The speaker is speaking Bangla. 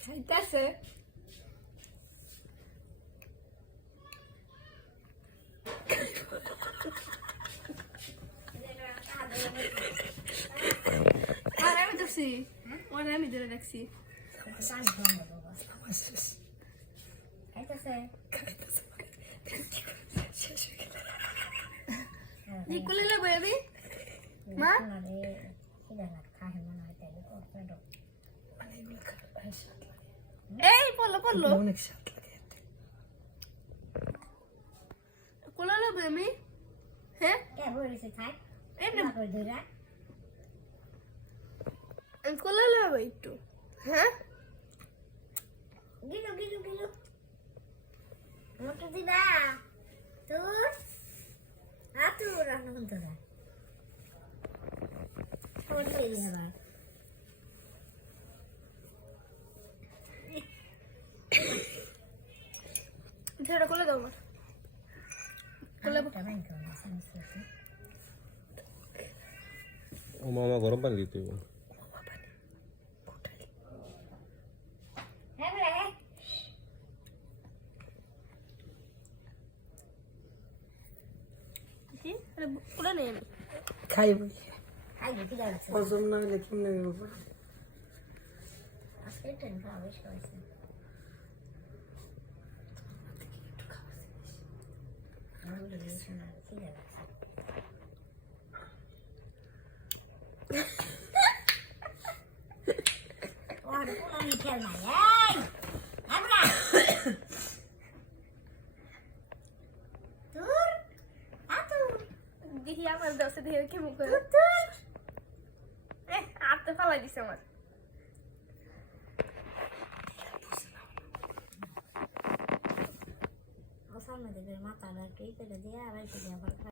খাইতেছে আর আমি দেখছি আমি ধরে রাখছি কোলে লাগবে আমি মা এই পড়লো অনেক স্বাদ লাগে কোলে লাগবে আমি হ্যাঁ কোলে লাগবে একটু হ্যাঁ গিলু গিলু গিলু মোটু দিদা তোর আতু রান্না করতে না ছোট এই হবে ছেড়ে কোলে দাও কোলে কেমন করে সমস্যা ও মামা গরম পানি দিতে হবে হ্যাঁ বলে কি আরে কোলে নেই আমি খাইব আই কি লাগছে হজম না হলে কেমনে হবে আজকে ট্রেন খাওয়া হয়েছে দেখি আমার দশে দিয়ে কেমন করে আর তো ফালাই দিছে আমার সামনে থেকে মাথাটা কে করে দিয়ে আর